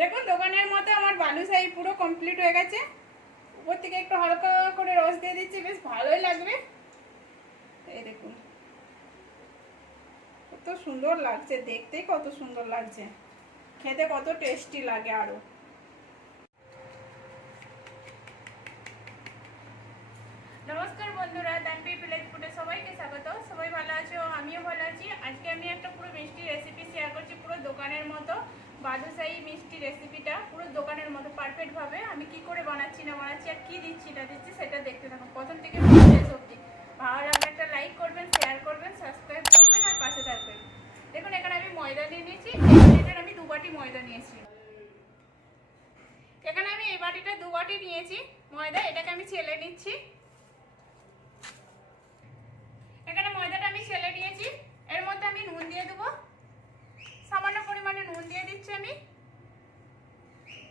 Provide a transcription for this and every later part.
দেখুন, দোকানের মতো আমার বালুশাহি পুরো কমপ্লিট হয়ে গেছে। উপর থেকে একটু হালকা করে রস দিয়ে দিচ্ছি, বেশ ভালোই লাগবে। এই দেখুন, কত সুন্দর লাগছে দেখতেই কত সুন্দর লাগছে। খেতে কত টেস্টি লাগে আরও। নমস্কার বন্ধুরা দানপি প্লেট ফুডে সবাইকে স্বাগত। সবাই ভালো আছো? আমিও ভালো আছি। আজকে আমি একটা পুরো মিষ্টি রেসিপি শেয়ার করছি পুরো দোকানের মতো। বাদুশাহী মিষ্টি রেসিপিটা পুরো দোকানের মতো পারফেক্ট ভাবে আমি কি করে বানাচ্ছি না বানাচ্ছি আর কি দিচ্ছি, না দিচ্ছি সেটা দেখতে থাকুন। প্রথম থেকে শেষ অবধি। ভালো লাগলে একটা লাইক করবেন শেয়ার করবেন সাবস্ক্রাইব করবেন আর পাশে থাকবেন। দেখুন, এখানে আমি ময়দা নিয়ে নিয়েছি। এটার আমি দু বাটি ময়দা নিয়েছি। এখানে আমি এই বাটিটা দু বাটি নিয়েছি ময়দা, এটাকে আমি ছেলে নিচ্ছি এখানে ময়দাটা আমি ছেলে নিয়েছি এর মধ্যে আমি নুন দিয়ে দেবো সামান্য পরিমাণে নুন দিয়ে দিচ্ছি আমি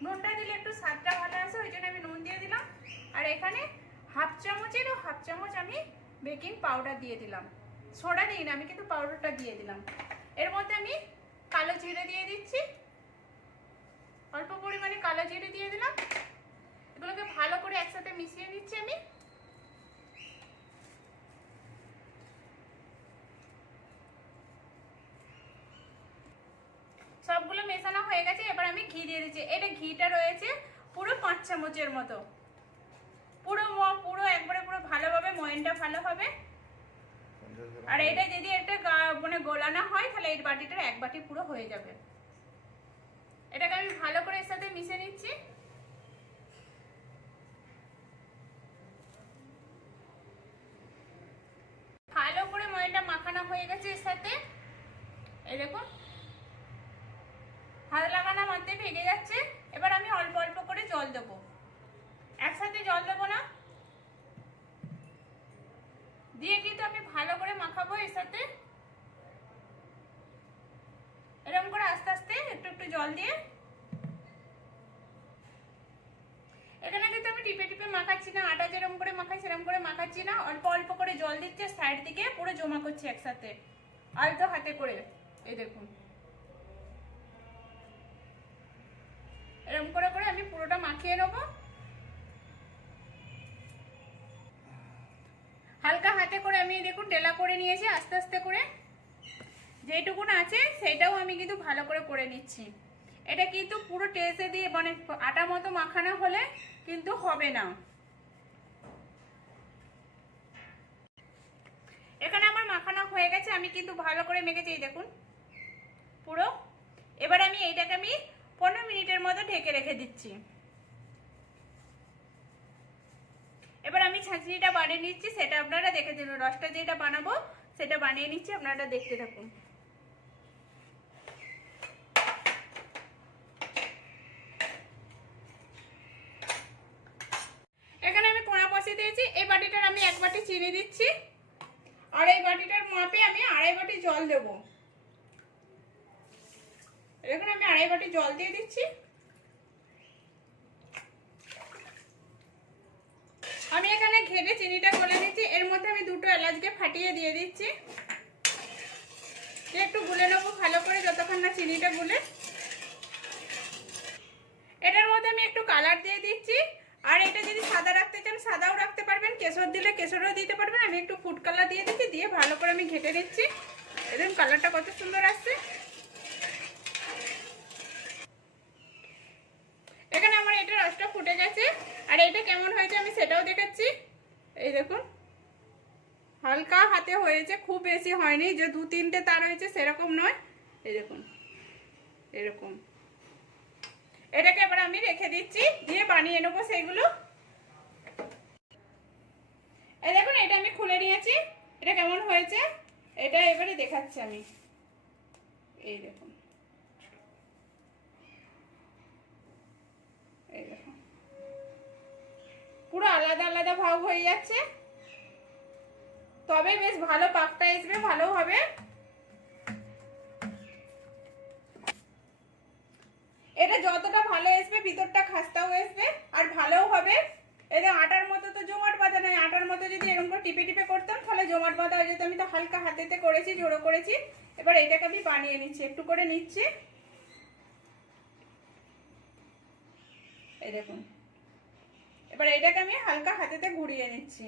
নুনটা দিলে একটু স্বাদটা ভালো আসে, ওই জন্য আমি নুন দিয়ে দিলাম। আর এখানে হাফ চামচেরও হাফ চামচ আমি বেকিং পাউডার দিয়ে দিলাম। সোডা দিই না, আমি কিন্তু পাউডারটা দিয়ে দিলাম। এর মধ্যে আমি কালো জিরে দিয়ে দিচ্ছি। অল্প পরিমাণে কালো জিরে দিয়ে দিলাম। এগুলোকে ভালো করে একসাথে মিশিয়ে নিচ্ছি আমি সবগুলো মেশানো হয়ে গেছে, এবার আমি ঘি দিয়ে দিচ্ছি। এটা ঘিটা রয়েছে পুরো পাঁচ চামচের মতো। পুরো পুরো একবারে পুরো ভালোভাবে ময়নটা ভালো হবে। আর এটা যদি একটা মানে গোলানো হয়, তাহলে এই বাটিটার এক বাটি পুরো হয়ে যাবে। এটাকে আমি ভালো করে এর সাথে মিশে নিচ্ছি। ভালো করে ময়নটা মাখানো হয়ে গেছে এর সাথে। দেখুন। হাত লাগানো মাত্রে ভেঙে যাচ্ছে। এবার আমি অল্প অল্প করে জল দেবো। একসাথে জল দেবো না। দিয়ে কিন্তু আমি ভালো করে মাখাবো এর সাথে। এরকম করে আস্তে আস্তে একটু একটু জল দিয়ে। এখানে কিন্তু আমি টিপে টিপে মাখাচ্ছি না, আটা যেরকম করে মাখাই সেরকম করে মাখাচ্ছি না। অল্প অল্প করে জল দিচ্ছে, সাইড দিকে পুরো জমা করছি একসাথে। আলতো হাতে করে। এই দেখুন। এরকম করে করে আমি পুরোটা মাখিয়ে নেব। হালকা হাতে করে আমি দেখুন ডেলা করে নিয়েছি আস্তে আস্তে করে। যেটুকুন আছে সেটাও আমি কিন্তু ভালো করে করে নিচ্ছি। এটা কিন্তু পুরো টেসে দিয়ে মানে আটা মতো মাখানো হলে কিন্তু হবে না। এখানে আমার মাখানো হয়ে গেছে, আমি কিন্তু ভালো করে মেখেছি দেখুন। পুরো। এবার আমি এইটাকে আমি পনেরো মিনিটের মতো ঢেকে রেখে দিচ্ছি। এবার আমি ছাঁচনিটা বানিয়ে নিচ্ছি, সেটা আপনারা দেখে দিন, রসটা যেটা বানাবো সেটা বানিয়ে নিচ্ছি, আপনারা দেখতে থাকুন। এখানে আমি কোড়া বসিয়ে দিয়েছি, এই বাটিটার আমি এক বাটি চিনি দিচ্ছি, আর এই বাটিটার মাপে আমি আড়াই বাটি জল দেবো। এখন আমি আড়াই বাটি জল দিয়ে দিচ্ছি। আমি এখানে ঘেটে চিনিটা গলে নিচ্ছি। এর মধ্যে আমি দুটো এলাচকে ফাটিয়ে দিয়ে দিচ্ছি। একটু গুলে নেব ভালো করে, যতক্ষণ না চিনিটা গুলে। এটার মধ্যে আমি একটু কালার দিয়ে দিচ্ছি। আর এটা যদি সাদা রাখতে চান, সাদাও রাখতে পারবেন। কেশর দিলে কেশরও দিতে পারবেন। আমি একটু ফুড কালার দিয়ে দিচ্ছি। দিয়ে ভালো করে আমি ঘেটে নিচ্ছি। এরকম কালারটা কত সুন্দর আসছে এখানে আমার এটা রসটা ফুটে গেছে আর কেমন হয়েছে আমি সেটাও দেখাচ্ছি। এই দেখুন। হালকা হাতে হয়েছে, খুব বেশি হয়নি, যে দু তিনটে তার হয়েছে সেরকম নয়। এই দেখুন, এরকম। এটাকে এবার আমি রেখে দিচ্ছি, দিয়ে বানিয়ে নেব সেইগুলো। এই দেখুন, এটা আমি খুলে নিয়েছি। এটা কেমন হয়েছে? এটা এবারে দেখাচ্ছি আমি এই দেখুন এই দেখুন পুরো আলাদা আলাদা ভাব হয়ে যাচ্ছে। তবে বেশ ভালো পাকটা আসবে ভালো হবে। এটা যতটা ভালো আসবে ভিতরটা খাস্তাও আসবে আর ভালোও হবে। যে আটার মতো তো জমাট বাঁধা নয় আটার মতো যদি এরকম করে টিপে টিপে করতাম, তাহলে জমাট বাঁধা হয়ে যেত আমি তো হালকা হাতেতে করেছি, জোড়ো করেছি, এবার এটাকে আমি বানিয়ে নিচ্ছি, একটু করে নিচ্ছি। এই এবার এটাকে আমি হালকা হাতেতে ঘুরিয়ে নিচ্ছি।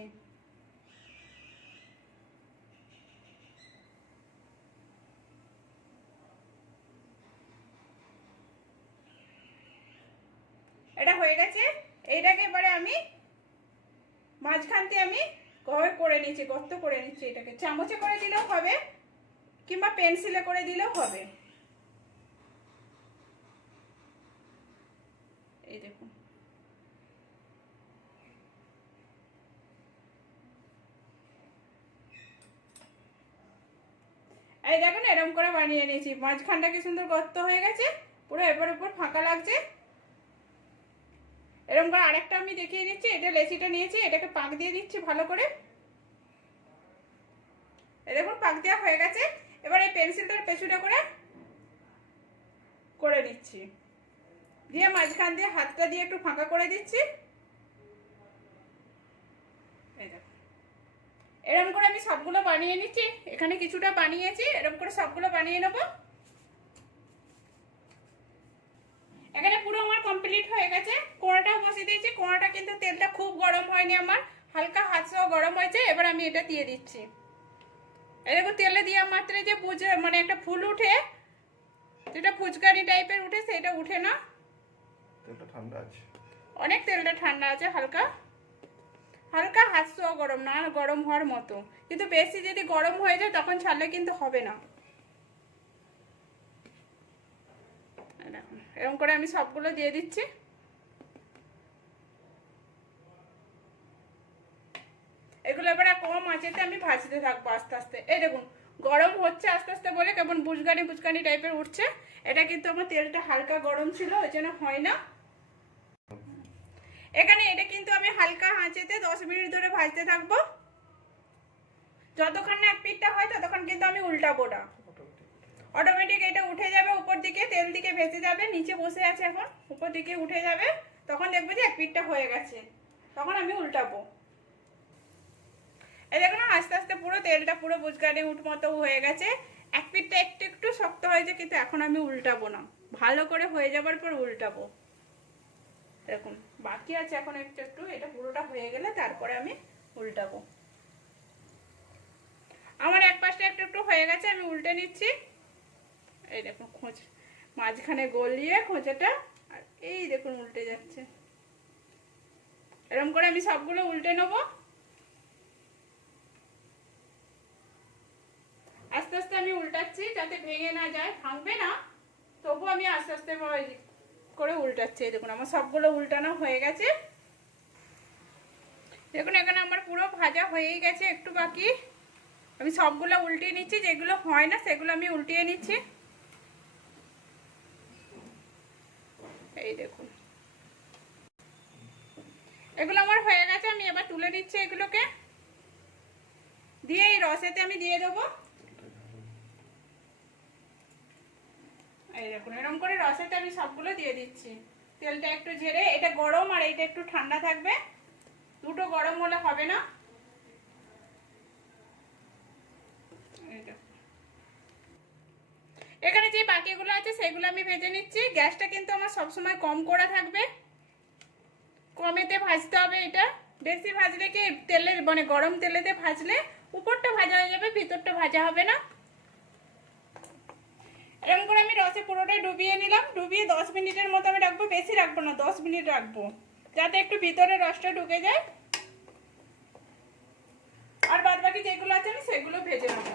এটা হয়ে গেছে। এইটাকে এবারে আমি মাঝখান দিয়ে আমি কভার করে নিচ্ছি, গর্ত করে নিচ্ছি এটাকে। চামচে করে দিলেও হবে, কিংবা পেন্সিলে করে দিলেও হবে এই দেখুন এই দেখুন এরকম করে বানিয়ে নিয়েছি। মাঝখানটা কি সুন্দর গর্ত হয়ে গেছে? পুরো এরপর উপর ফাঁকা লাগছে। এরকম করে আরেকটা আমি দেখিয়ে দিচ্ছি। এটা লেচিটা নিয়েছি, এটাকে পাক দিয়ে দিচ্ছি ভালো করে। দেখুন, পাক দেওয়া হয়ে গেছে। এবার এই পেন্সিলটার পেছুটা করে করে নিচ্ছি দিয়ে মাঝখান দিয়ে হাতটা দিয়ে একটু ফাঁকা করে দিচ্ছি এই দেখুন এরকম করে আমি সবগুলো বানিয়ে নিচ্ছি। এখানে কিছুটা বানিয়েছি এরকম করে সবগুলো বানিয়ে নেব। এখানে পুরো আমার কমপ্লিট হয়ে গেছে। কোড়াটাও বসিয়ে দিয়েছি। কোড়াটা কিন্তু তেলটা খুব গরম হয়নি আমার। হালকা হাত সহ গরম হয়েছে এবার আমি এটা দিয়ে দিচ্ছি। এরকম তেলে দেওয়া মাত্রে যে বুঝে মানে একটা ফুল উঠে যেটা ফুচকারি টাইপের উঠে সেটা উঠে না। তেলটা ঠান্ডা আছে। অনেক তেলটা ঠান্ডা আছে হালকা। হালকা হাত সহ গরম, না গরম হওয়ার মতো। কিন্তু বেশি যদি গরম হয়ে যায়, তখন ছাড়লে কিন্তু হবে না। এরকম করে আমি সবগুলো দিয়ে দিচ্ছি। এগুলো এবারে কম আঁচেতে আমি ভাজতে থাকব আস্তে আস্তে। এই দেখুন, গরম হচ্ছে আস্তে আস্তে বলে কেমন বুজগানি বুজগানি টাইপের উঠছে। এটা কিন্তু আমার তেলটা হালকা গরম ছিল, ওই জন্য হয় না। এখানে এটা কিন্তু আমি হালকা হাঁচেতে দশ মিনিট ধরে ভাজতে থাকব। যতক্ষণ না এক পিঠটা হয় ততক্ষণ কিন্তু আমি উল্টাবো না অটোমেটিক এটা উঠে যাবে উপর দিকে, তেল দিকে ভেসে যাবে, নিচে বসে আছে এখন, উপর দিকে উঠে যাবে, তখন দেখব যে এক পিঠটা হয়ে গেছে। তখন আমি উল্টাবো। এই দেখো না, আস্তে আস্তে পুরো তেলটা পুরো বুজগানে উঠ মতো হয়ে গেছে। এক পিঠটা একটু একটু শক্ত হয়েছে, কিন্তু এখন আমি উল্টাবো না। ভালো করে হয়ে যাবার পর উল্টাবো। দেখুন বাকি আছে এখন একটু একটু, এটা পুরোটা হয়ে গেলে তারপরে আমি উল্টাবো। আমার এক পাশটা একটু একটু হয়ে গেছে, আমি উল্টে নিচ্ছি। এই দেখুন, খোঁজ। মাঝখানে গলিয়ে খোঁজাটা, আর এই দেখুন উল্টে যাচ্ছে। এরকম করে আমি সবগুলো উল্টে নেব। আস্তে আস্তে আমি উল্টাচ্ছি, যাতে ভেঙে না যায়। ভাঙবে না, তবু আমি আস্তে আস্তে করে উল্টাচ্ছি। দেখুন, আমার সবগুলো উল্টানো হয়ে গেছে। দেখুন, এখানে আমার পুরো ভাজা হয়েই গেছে একটু বাকি। আমি সবগুলো উল্টিয়ে নিচ্ছি, যেগুলো হয় না সেগুলো আমি উল্টিয়ে নিচ্ছি। এই দেখুন। এগুলো আমার হয়ে গেছে, আমি এবার তুলে নিচ্ছি এগুলোকে। দিয়ে এই রসেতে আমি দিয়ে দেবো। এই দেখুন এরকম করে রসেতে আমি সবগুলো দিয়ে দিচ্ছি। তেলটা একটু ঝেড়ে, এটা গরম আর এইটা একটু ঠান্ডা থাকবে। দুটো গরম হলে হবে না। এখানে যে বাকিগুলো আছে, সেগুলো আমি ভেজে নিচ্ছি। গ্যাসটা কিন্তু আমার সবসময় কম করা থাকবে। কমেতে ভাজতে হবে এটা। বেশি ভাজলে কি তেলের মানে গরম তেলেতে ভাজলে উপরটা ভাজা হয়ে যাবে, ভিতরটা ভাজা হবে না। এরকম করে আমি রসে পুরোটাই ডুবিয়ে নিলাম, ডুবিয়ে দশ মিনিটের মতো আমি রাখব, বেশি রাখব না, দশ মিনিট রাখব। যাতে একটু ভিতরে রসটা ঢুকে যায়। আর বাদ বাকি যেগুলো আছে আমি সেগুলো ভেজে নেব।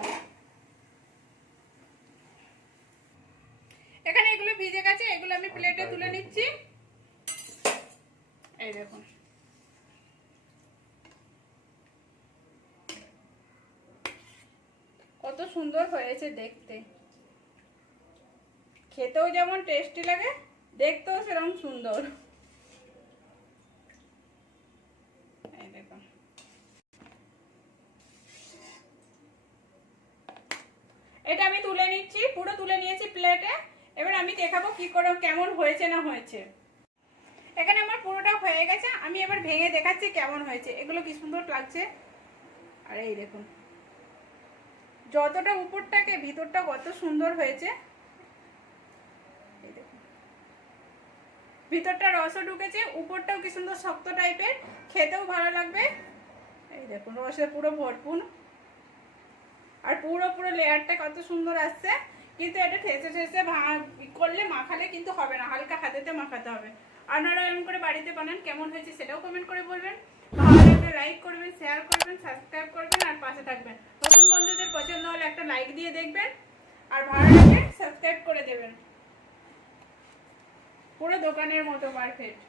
এখানে এগুলো ভিজে গেছে, এগুলো আমি প্লেটে তুলে নিচ্ছি। এই দেখুন। কত সুন্দর হয়েছে দেখতে। খেতেও যেমন টেস্টি লাগে, দেখতেও সেরকম সুন্দর। এটা আমি তুলে নিচ্ছি, পুরো তুলে নিয়েছি প্লেটে এবার আমি দেখাবো কি করে, কেমন হয়েছে না হয়েছে। এখানে আমার পুরোটা হয়ে গেছে, আমি এবার ভেঙে দেখাচ্ছি কেমন হয়েছে। এগুলো কি সুন্দর লাগছে। আর এই দেখুন, যতটা উপরটাকে ভিতরটা কত সুন্দর হয়েছে এই দেখুন ভিতরটা রসও ঢুকেছে, উপরটাও কি সুন্দর শক্ত টাইপের, খেতেও ভালো লাগবে। এই দেখুন রসে পুরো ভরপুর। আর পুরো পুরো লেয়ারটা কত সুন্দর আসছে। কিন্তু এটা ঠেসে ঠেসে ভা- করলে মাখালে কিন্তু হবে না, হালকা হাতেতে মাখাতে হবে। আপনারা এরকম করে বাড়িতে বানান, কেমন হয়েছে সেটাও কমেন্ট করে বলবেন। লাইক করবেন শেয়ার করবেন সাবস্ক্রাইব করবেন, আর পাশে থাকবেন। নতুন বন্ধুদের পছন্দ হলে একটা লাইক দিয়ে দেখবেন, আর ভালো লাগলে সাবস্ক্রাইব করে দেবেন। পুরো দোকানের মতো পারফেক্ট